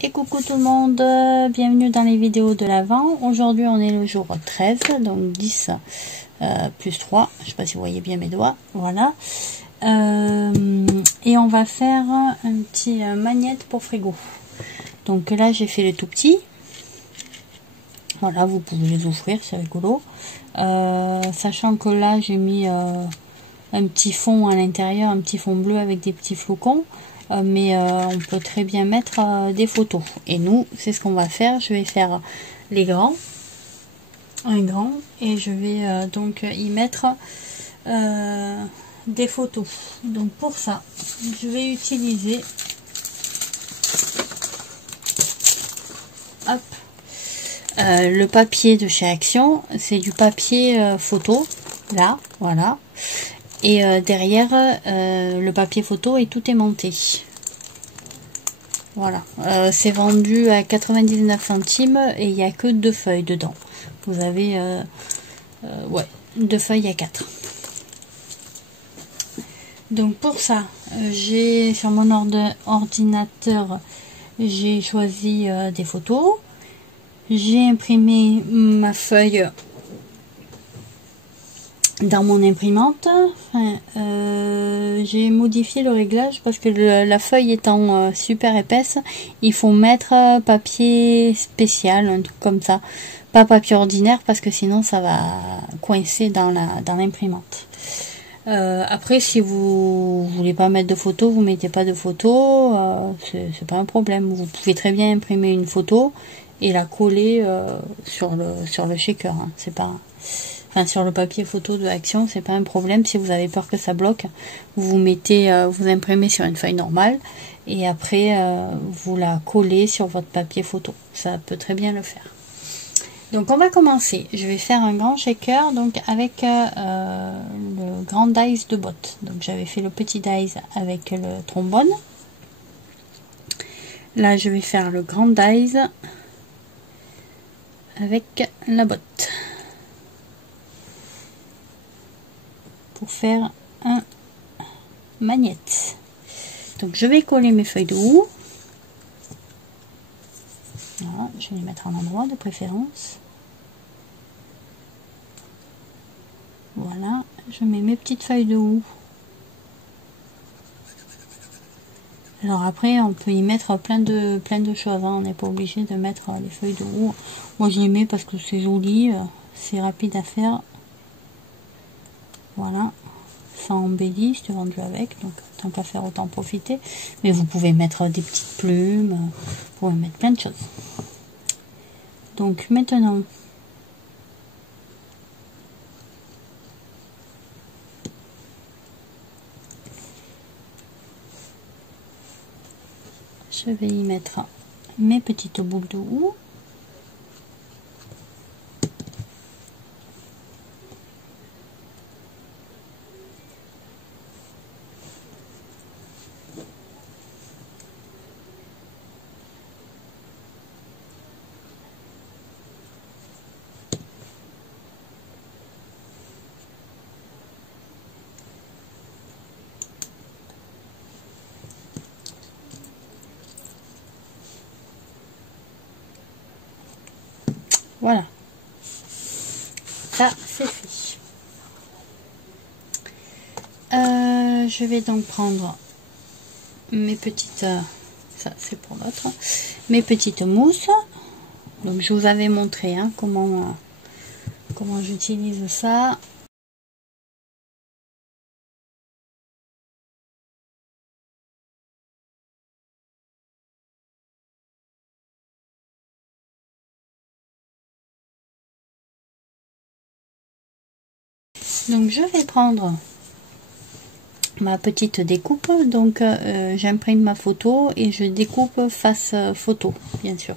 Et coucou tout le monde, bienvenue dans les vidéos de l'Avent. Aujourd'hui on est le jour 13, donc 10 plus 3, je sais pas si vous voyez bien mes doigts, voilà. Et on va faire un petit magnète pour frigo. Donc là j'ai fait les tout petits, voilà, vous pouvez les offrir, c'est rigolo. Sachant que là j'ai mis un petit fond à l'intérieur, un petit fond bleu avec des petits flocons. Mais on peut très bien mettre des photos. Et nous, c'est ce qu'on va faire. Je vais faire les grands, un grand, et je vais donc y mettre des photos. Donc pour ça, je vais utiliser hop, le papier de chez Action. C'est du papier photo, là, voilà. Et derrière le papier photo et tout aimanté. Voilà, c'est vendu à 99 centimes et il n'y a que 2 feuilles dedans. Vous avez ouais, 2 feuilles à 4. Donc pour ça, j'ai sur mon ordinateur, j'ai choisi des photos. J'ai imprimé ma feuille dans mon imprimante. Enfin, j'ai modifié le réglage parce que la feuille étant super épaisse, il faut mettre papier spécial, un truc comme ça, pas papier ordinaire parce que sinon ça va coincer dans l'imprimante. Après, si vous voulez pas mettre de photos, vous mettez pas de photos, c'est pas un problème. Vous pouvez très bien imprimer une photo et la coller sur le shaker, hein. C'est pas, enfin, sur le papier photo de Action, c'est pas un problème. Si vous avez peur que ça bloque, vous mettez, vous imprimez sur une feuille normale et après vous la collez sur votre papier photo. Ça peut très bien le faire. Donc on va commencer. Je vais faire un grand shaker donc avec le grand dice de botte. Donc j'avais fait le petit dice avec le trombone. Là je vais faire le grand dice avec la botte pour faire un magnète. Donc je vais coller mes feuilles de houx. Voilà, je vais les mettre en endroit de préférence. Voilà, je mets mes petites feuilles de houx. Alors après, on peut y mettre plein de choses, hein. On n'est pas obligé de mettre les feuilles de houx. Moi, je les mets parce que c'est joli, c'est rapide à faire. Voilà, ça embellit, c'est vendu avec, donc tant qu'à faire, autant profiter. Mais vous pouvez mettre des petites plumes, vous pouvez mettre plein de choses. Donc maintenant, je vais y mettre mes petites boules de houx. Voilà, ça c'est fait. Je vais donc prendre mes petites, ça c'est pour l'autre, mes petites mousses. Donc je vous avais montré hein, comment j'utilise ça. Donc je vais prendre ma petite découpe, donc j'imprime ma photo et je découpe face photo, bien sûr.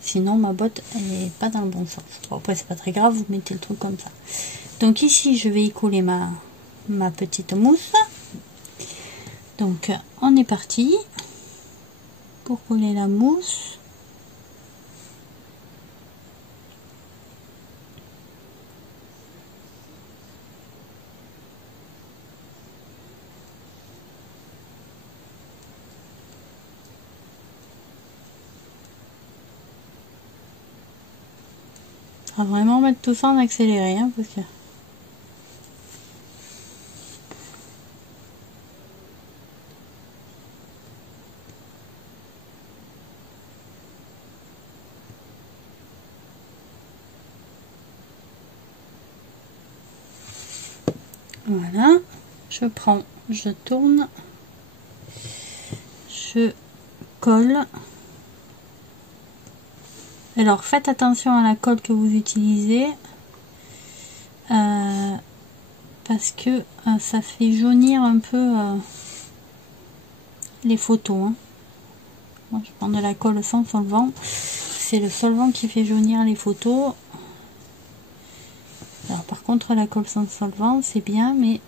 Sinon ma botte elle est pas dans le bon sens. Bon, après c'est pas très grave, vous mettez le truc comme ça. Donc ici je vais y coller ma petite mousse. Donc on est parti pour coller la mousse. faudra vraiment mettre tout ça en accéléré, hein, parce que... Voilà, je prends, je tourne, je colle. Alors faites attention à la colle que vous utilisez, parce que ça fait jaunir un peu les photos, hein. Moi, je prends de la colle sans solvant, c'est le solvant qui fait jaunir les photos. Alors par contre la colle sans solvant c'est bien, mais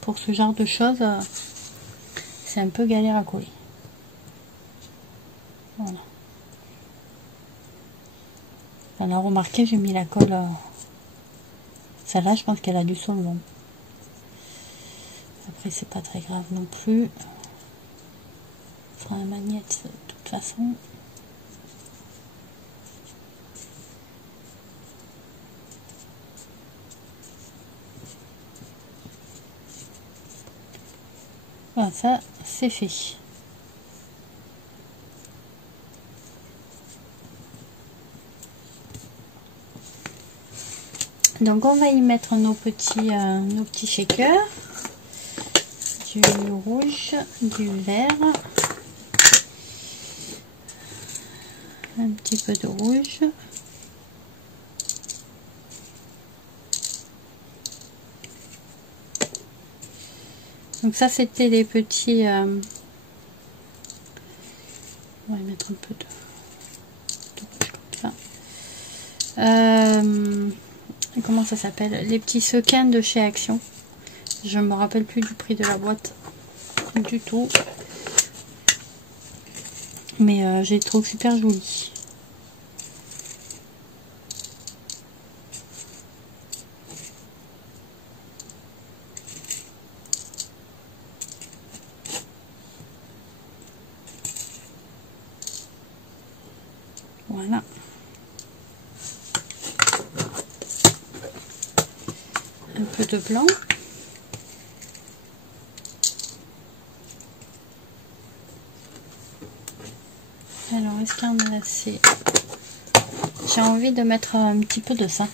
pour ce genre de choses c'est un peu galère à coller. Voilà. On a remarqué, j'ai mis la colle, celle-là je pense qu'elle a du solvant. Après c'est pas très grave non plus, on fera un magnète de toute façon. Voilà, ça c'est fait. Donc on va y mettre nos petits shakers, du rouge, du vert, un petit peu de rouge, donc ça c'était les petits, on va y mettre un peu de rouge comme ça. Comment ça s'appelle, les petits sequins de chez Action. Je me rappelle plus du prix de la boîte du tout, mais je les trouve super jolis. Voilà. Un peu de blanc. Alors, est-ce qu'il y en a assez? J'ai envie de mettre un petit peu de ça.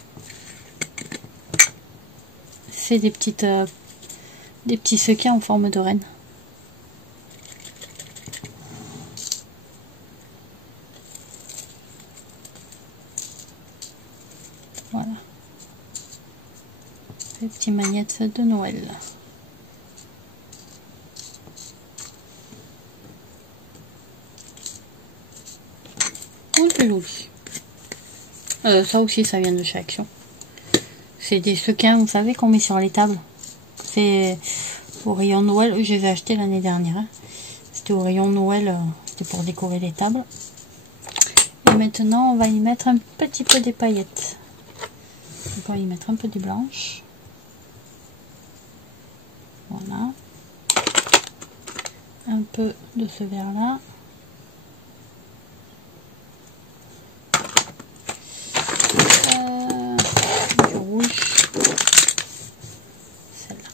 C'est des petits sequins en forme de reine. Voilà. Les petits magnettes de Noël. Oh, c'est joli. Ça aussi, ça vient de chez Action. C'est des sequins, vous savez, qu'on met sur les tables. C'est au rayon Noël. Je les ai achetés l'année dernière. Hein. C'était au rayon Noël. C'était pour décorer les tables. Et maintenant, on va y mettre un petit peu des paillettes. Donc, on va y mettre un peu des blanches. Voilà. Un peu de ce vert là. Du rouge. Celle-là.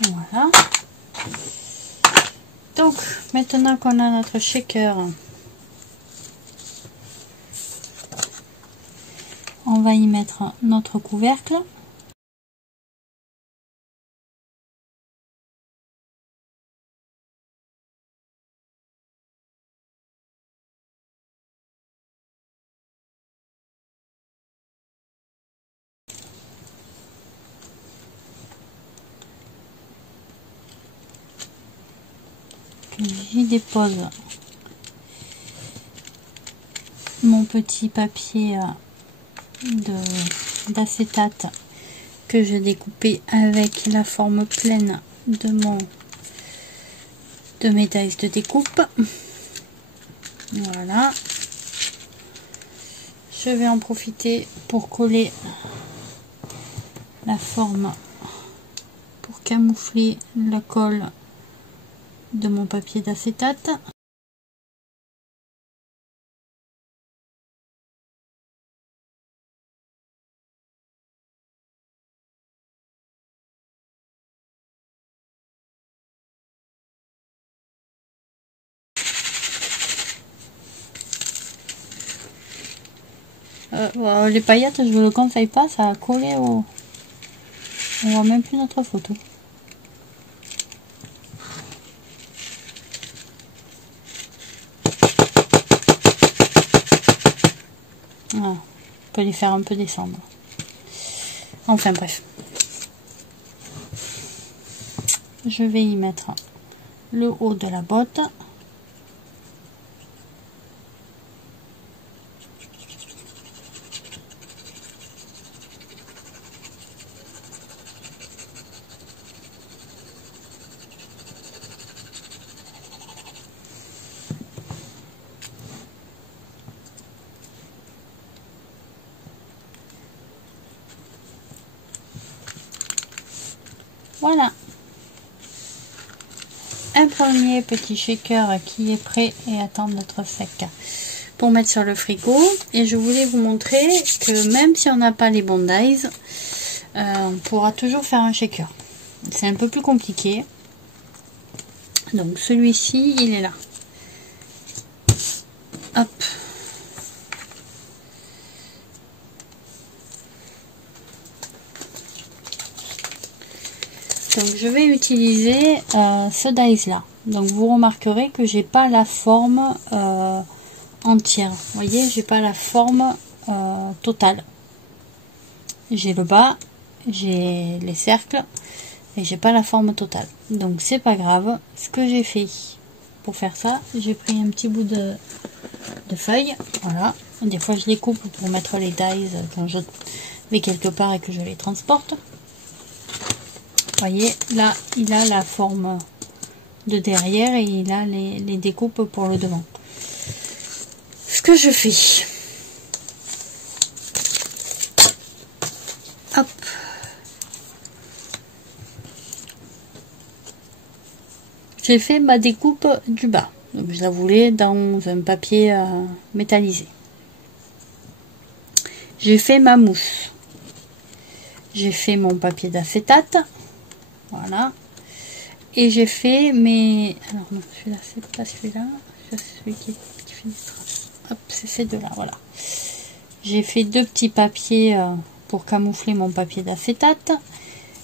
Voilà. Donc, maintenant qu'on a notre shaker, on va y mettre notre couvercle. J'y dépose mon petit papier d'acétate que j'ai découpé avec la forme pleine de mes dies de découpe. Voilà. Je vais en profiter pour coller la forme pour camoufler la colle de mon papier d'acétate. Les paillettes, je vous le conseille pas, ça a collé au... On voit même plus notre photo. Voilà. On peut les faire un peu descendre. Enfin bref. Je vais y mettre le haut de la botte. Voilà, un premier petit shaker qui est prêt et attend d'être sec pour mettre sur le frigo. Et je voulais vous montrer que même si on n'a pas les bons dies, on pourra toujours faire un shaker. C'est un peu plus compliqué. Donc celui-ci, il est là. Hop. Donc je vais utiliser ce dies là. Donc vous remarquerez que j'ai pas la forme entière. Vous voyez, j'ai pas la forme totale. J'ai le bas, j'ai les cercles et j'ai pas la forme totale. Donc c'est pas grave. Ce que j'ai fait pour faire ça, j'ai pris un petit bout de feuille. Voilà. Des fois je les coupe pour mettre les dies quand je vais quelque part et que je les transporte. Voyez, là, il a la forme de derrière et il a les découpes pour le devant. Ce que je fais, hop, j'ai fait ma découpe du bas. Donc je la voulais dans un papier métallisé. J'ai fait ma mousse. J'ai fait mon papier d'acétate. Voilà. Et j'ai fait mes... Alors non, celui-là, c'est pas celui-là. C'est celui qui fait des strass. Hop, c'est ces deux-là, voilà. J'ai fait deux petits papiers pour camoufler mon papier d'acétate.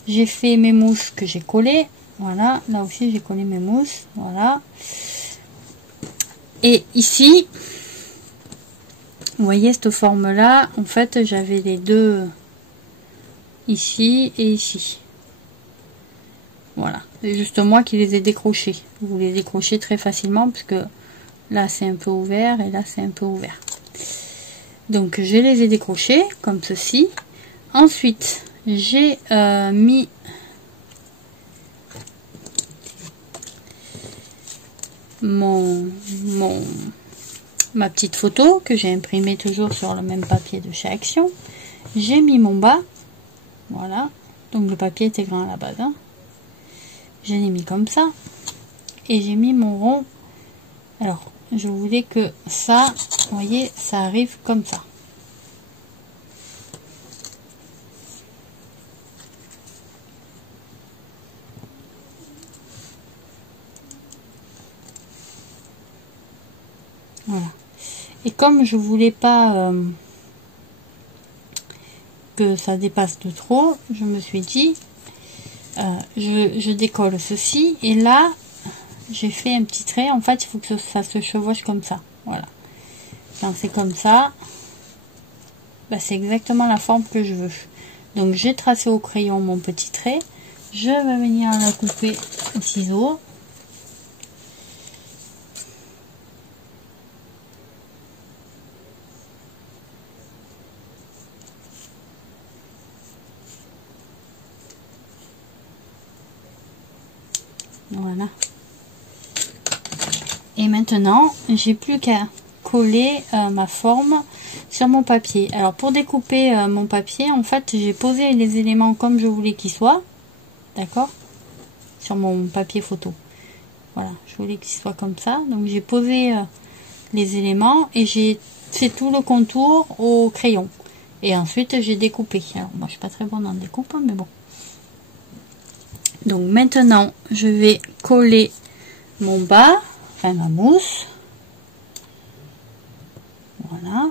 J'ai fait mes mousses que j'ai collées. Voilà, là aussi j'ai collé mes mousses. Voilà. Et ici, vous voyez cette forme-là, en fait, j'avais les deux ici et ici. Voilà, c'est juste moi qui les ai décrochés. Vous les décrochez très facilement parce que là c'est un peu ouvert et là c'est un peu ouvert. Donc je les ai décrochés comme ceci. Ensuite j'ai mis ma petite photo que j'ai imprimée toujours sur le même papier de chez Action. J'ai mis mon bas. Voilà, donc le papier était grand à la base, hein. Je l'ai mis comme ça et j'ai mis mon rond. Alors je voulais que ça, vous voyez, ça arrive comme ça. Voilà. Et comme je voulais pas que ça dépasse de trop, je me suis dit je décolle ceci et là j'ai fait un petit trait. En fait il faut que ça se chevauche comme ça. Voilà, quand c'est comme ça, bah, c'est exactement la forme que je veux. Donc j'ai tracé au crayon mon petit trait. Je vais venir la couper au ciseau. Voilà. Et maintenant, j'ai plus qu'à coller ma forme sur mon papier. Alors pour découper mon papier, en fait, j'ai posé les éléments comme je voulais qu'ils soient. D'accord? sur mon papier photo. Voilà, je voulais qu'il soit comme ça. Donc j'ai posé les éléments et j'ai fait tout le contour au crayon. Et ensuite j'ai découpé. Alors moi je suis pas très bonne en découpe, mais bon. Donc maintenant je vais coller mon bas, enfin ma mousse. Voilà.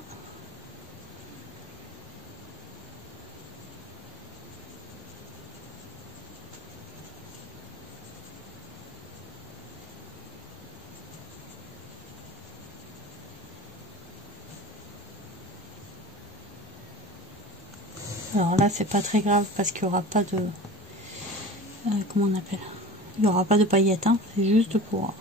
Alors là c'est pas très grave parce qu'il n'y aura pas de comment on appelle, il n'y aura pas de paillettes, hein. C'est juste pour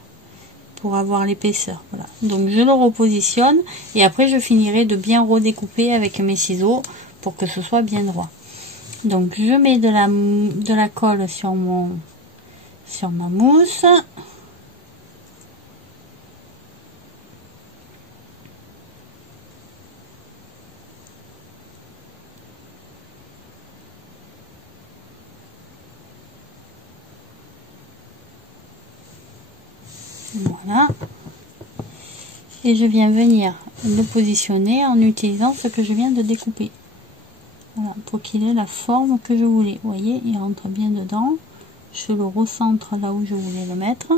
avoir l'épaisseur. Voilà, donc je le repositionne et après je finirai de bien redécouper avec mes ciseaux pour que ce soit bien droit. Donc je mets de la colle sur ma mousse. Voilà. Et je viens venir le positionner en utilisant ce que je viens de découper. Voilà, pour qu'il ait la forme que je voulais. Vous voyez, il rentre bien dedans. Je le recentre là où je voulais le mettre.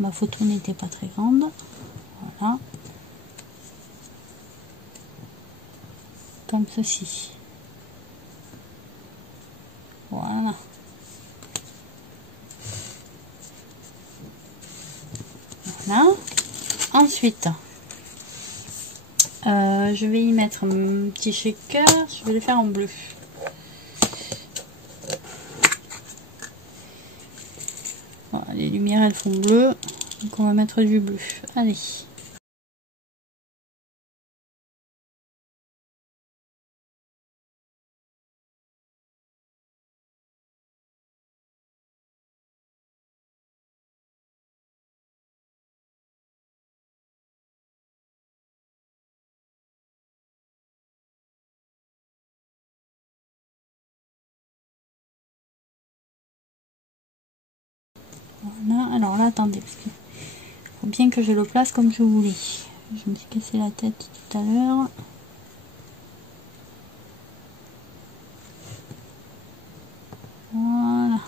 Ma photo n'était pas très grande. Voilà. Comme ceci. Voilà. Voilà. Ensuite, je vais y mettre un petit shaker. Je vais le faire en bleu. Voilà, les lumières elles font bleu, donc on va mettre du bleu. Allez. Voilà, alors là attendez, parce qu'il faut bien que je le place comme je voulais. Je me suis cassé la tête tout à l'heure. Voilà.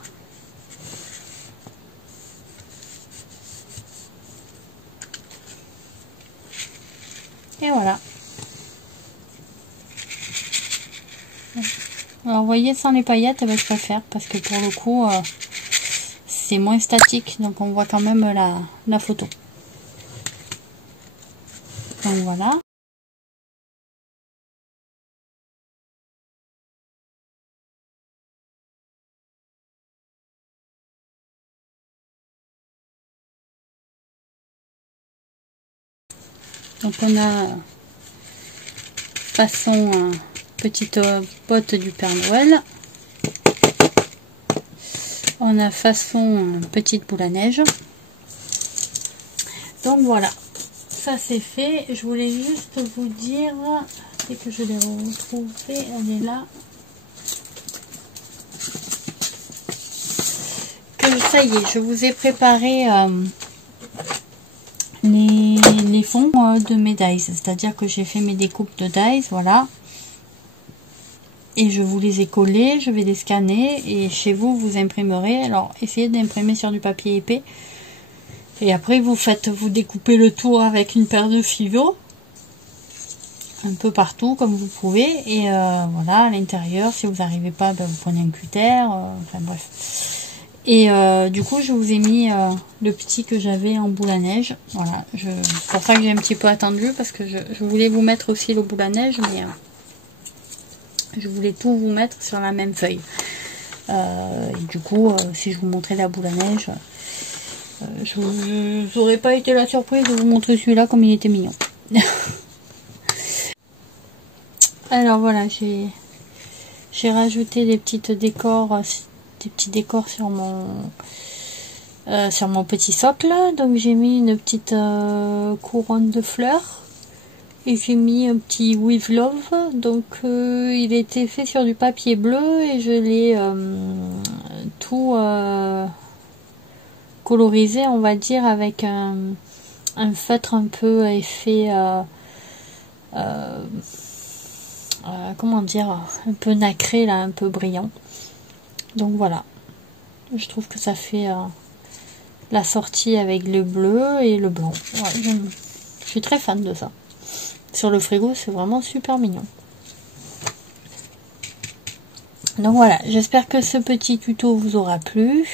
Et voilà. Alors vous voyez, sans les paillettes, je préfère parce que pour le coup c'est moins statique, donc on voit quand même la photo. Donc voilà. Donc on a façon petite botte du Père Noël. On a façon petite boule à neige. Donc voilà, ça c'est fait. Je voulais juste vous dire, dès que je l'ai retrouvée, elle est là, que ça y est, je vous ai préparé les fonds de mes dies, c'est-à-dire que j'ai fait mes découpes de dies, voilà. Et je vous les ai collés, je vais les scanner et chez vous, vous imprimerez. Alors, essayez d'imprimer sur du papier épais. Et après, vous découpez le tour avec une paire de fiveaux. Un peu partout, comme vous pouvez. Et voilà, à l'intérieur, si vous n'arrivez pas, ben, vous prenez un cutter. Enfin bref. Et du coup, je vous ai mis le petit que j'avais en boule à neige. Voilà, c'est pour ça que j'ai un petit peu attendu, parce que je voulais vous mettre aussi le boule à neige, mais... je voulais tout vous mettre sur la même feuille. Et du coup, si je vous montrais la boule à neige, je n'aurais pas été la surprise de vous montrer celui-là comme il était mignon. Alors voilà, j'ai rajouté des petits décors sur mon petit socle. Donc j'ai mis une petite couronne de fleurs Et j'ai mis un petit With Love, donc il était fait sur du papier bleu et je l'ai tout colorisé, on va dire, avec un feutre un peu effet, comment dire, un peu nacré là, un peu brillant. Donc voilà, je trouve que ça fait la sortie avec le bleu et le blanc. Ouais, je suis très fan de ça. Sur le frigo, c'est vraiment super mignon. Donc voilà, j'espère que ce petit tuto vous aura plu.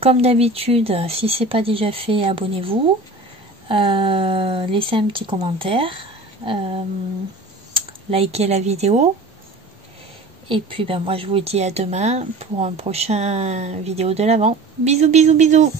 Comme d'habitude, si c'est pas déjà fait, abonnez-vous. Laissez un petit commentaire. Likez la vidéo. Et puis ben moi je vous dis à demain pour un prochain vidéo de l'Avent. Bisous, bisous, bisous.